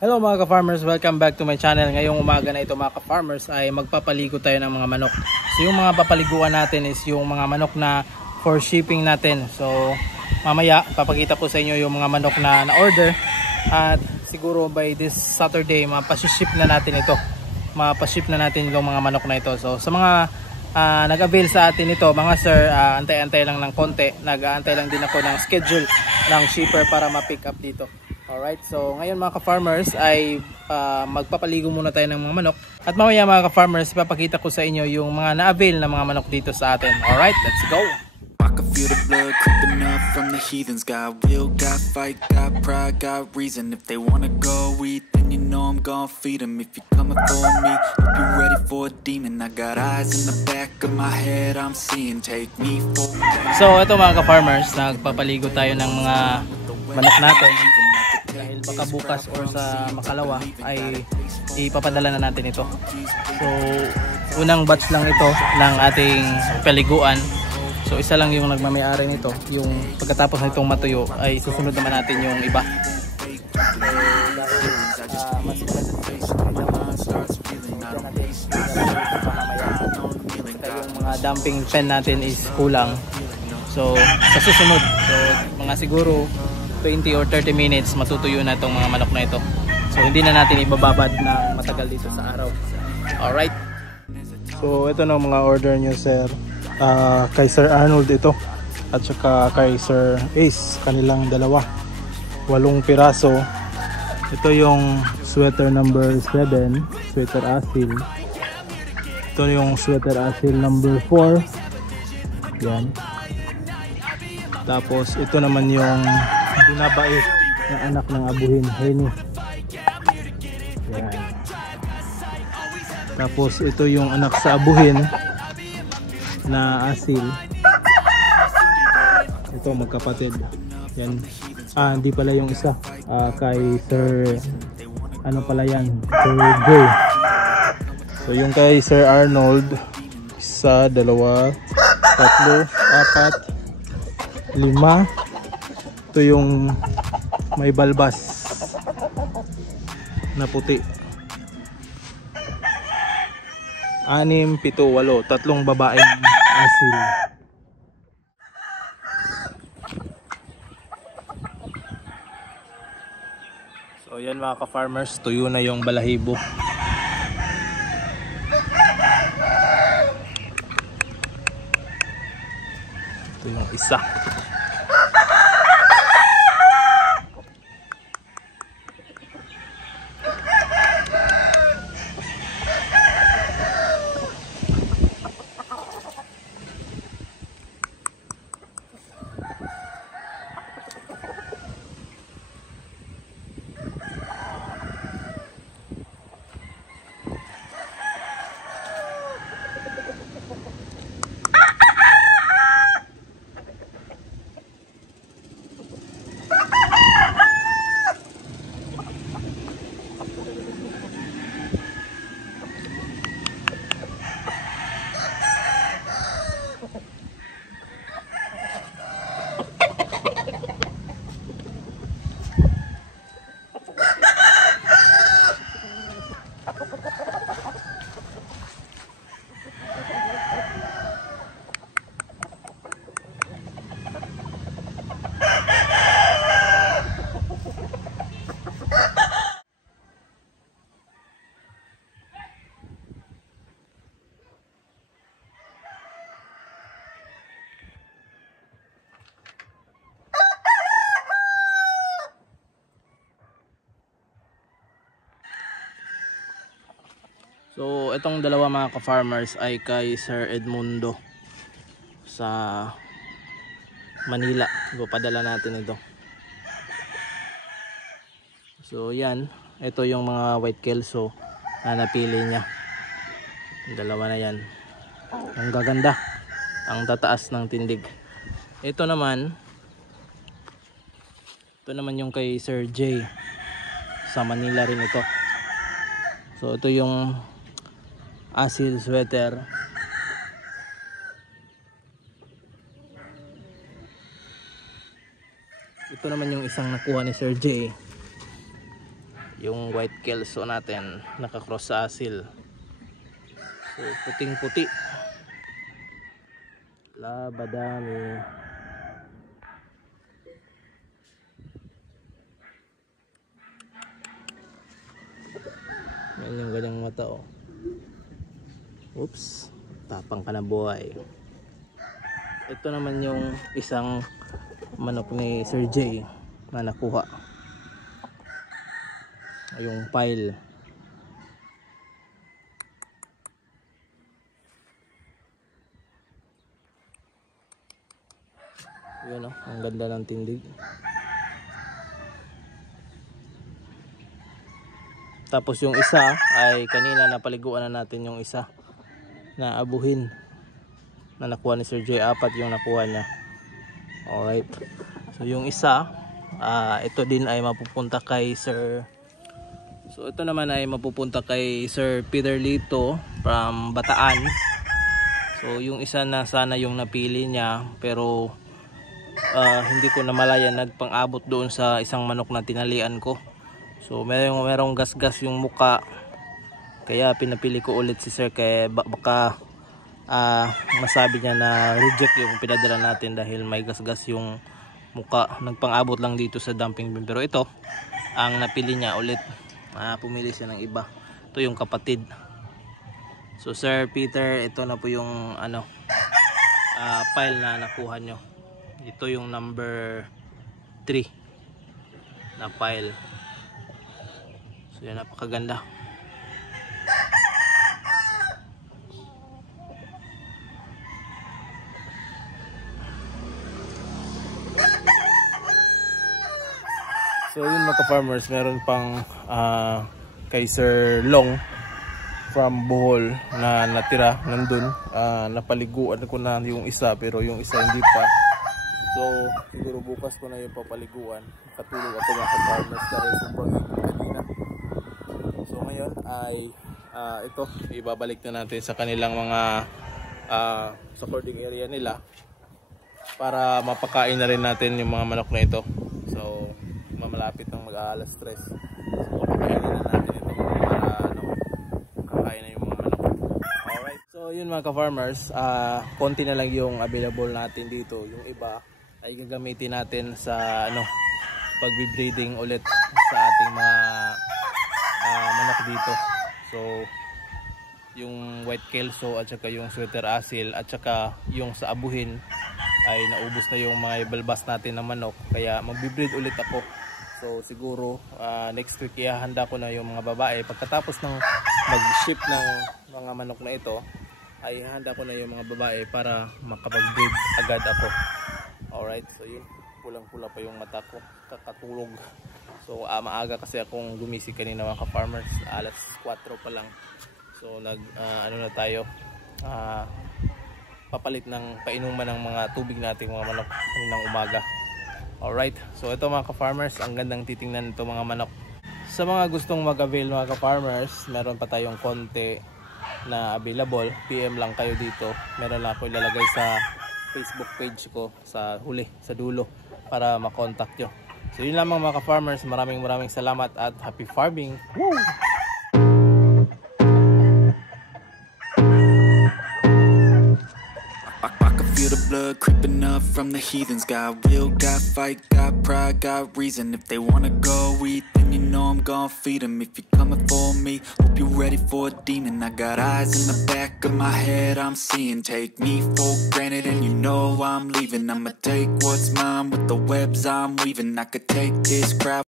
Hello mga ka-farmers, welcome back to my channel. Ngayong umaga na ito mga ka-farmers ay magpapaligo tayo ng mga manok. So yung mga papaliguan natin is yung mga manok na for shipping natin. So mamaya papakita ko sa inyo yung mga manok na na-order. At siguro by this Saturday mapaship na natin ito. Mapaship na natin yung mga manok na ito. So sa mga nag-avail sa atin ito mga sir, antay-antay lang ng konti. Nag-aantay lang din ako ng schedule ng shipper para ma-pick up dito. Alright, so ngayon mga ka-farmers ay magpapaligo muna tayo ng mga manok. At mamaya mga ka-farmers, ipapakita ko sa inyo yung mga na-avail na mga manok dito sa atin. Alright, let's go! I can feel the blood creeping up from the heathens. Got will, got fight, got pride, got reason. If they wanna go eat, then you know I'm gonna feed them. If you're coming for me, hope you're ready for a demon. I got eyes in the back of my head, I'm seeing, take me for. So ito mga ka-farmers, nagpapaligo tayo ng mga manok natin. Dahil baka bukas or sa makalawa ay ipapadala na natin ito. So unang batch lang ito ng ating paliguan. So isa lang yung nagmamayari nito. Yung pagkatapos nitong matuyo ay susunod naman natin yung iba. Yung mga dumping pen natin is kulang. So sa susunod, so mga siguro 20 or 30 minutes matutuyo na itong mga manok na ito. So hindi na natin ibababad ng matagal dito sa araw. Alright. So ito na mga order nyo sir. Kay Sir Arnold ito. At saka kay Sir Ace. Kanilang dalawa. 8 piraso. Ito yung sweater number 7. Sweater asil. Ito yung sweater asil number 4. Yan. Tapos ito naman yung binabait na anak ng abuhin, Henny. Yan. Tapos ito yung anak sa abuhin na asil. Ito magkapatid. Yan. Hindi pala yung isa. Kay Sir ano pala yan? Sir Joe. So yung kay Sir Arnold, 1, 2, 3, 4, 5. Ito yung may balbas na puti. 6, 7, 8. 3 babaeng asil. So yan mga ka-farmers, tuyo na yung balahibo. Ito yung isa. So itong dalawa mga ka-farmers ay kay Sir Edmundo sa Manila. Ipapadala natin ito. So yan, ito yung mga white kelso na napili niya. Dalawa na yan. Ang gaganda, ang tataas ng tindig. Ito naman yung kay Sir J sa Manila rin ito. So ito yung asil sweater. Ito naman yung isang nakuha ni Sir J. yung white kelso natin nakakross sa asil. So puting puti, labadami. Yan yung ganyang mata, oh. Oops, tapang ka na buhay. Ito naman yung isang manok ni Sir J na nakuha, yung pile. Yun, oh, ang ganda ng tindig. Tapos yung isa ay kanina napaliguan na natin, yung isa na abuhin na nakuha ni Sir J. Apat yung nakuha niya. Alright, so yung isa ito din ay mapupunta kay Sir, so ito naman ay mapupunta kay Sir Peter Lito from Bataan. So yung isa na sana yung napili niya, pero hindi ko namalayan, nagpang-abot doon sa isang manok na tinalian ko. So merong gasgas yung muka, kaya pinapili ko ulit si Sir, kaya baka masabi niya na reject yung pinadala natin dahil may gasgas yung muka. Nagpang-abot lang dito sa dumping bin, pero ito ang napili niya ulit. Pumili siya ng iba. Ito yung kapatid. So Sir Peter, ito na po yung file na nakuha nyo. Ito yung number 3 na file. So yan, napakaganda. So yun mga ka-farmers, meron pang kay Sir Long from Bohol na natira nandun. Napaliguan ko na yung isa, pero yung isa hindi pa. So siguro bukas ko na yung papaliguan. Katulog ako mga ka-farmers dahil sobrang kanina. So ngayon ay ito, ibabalik na natin sa kanilang mga sa hoarding area nila para mapakain na rin natin yung mga manok na ito. So malapit ng mag-aalas 3. So papakainin na natin ito para kakain na yung mga manok. Alright, so yun mga ka-farmers, konti na lang yung available natin dito. Yung iba ay gagamitin natin sa pagbe-breeding ulit sa ating mga manok dito. So yung white kelso at saka yung sweater asil at saka yung sa abuhin ay naubos na yung mga balbas natin na manok, kaya magbe-breed ulit ako. So siguro next week ihahanda ko na yung mga babae. Pagkatapos ng mag-ship ng mga manok na ito ay ihahanda ko na yung mga babae para makapag-breed agad ako. Alright, so yun, pulang-pula pa yung mata ko, kakatulog. So maaga kasi akong gumising kanina mga ka-farmers, alas 4 pa lang. So na tayo, papalit ng painuman ng mga tubig nating mga manok ng umaga. Alright, so ito mga ka-farmers, ang gandang titingnan ito mga manok. Sa mga gustong mag-avail mga ka-farmers, meron pa tayong konti na available. PM lang kayo dito, meron lang ako ilalagay sa Facebook page ko sa huli, sa dulo, para makontak nyo. So yun lamang mga ka-farmers, maraming salamat at happy farming! Woo! Feel the blood creeping up from the heathens. Got will, got fight, got pride, got reason. If they wanna go eat, then you know I'm gonna feed them. If you're coming for me, hope you're ready for a demon. I got eyes in the back of my head, I'm seeing. Take me for granted and you know I'm leaving. I'ma take what's mine with the webs I'm weaving. I could take this crowd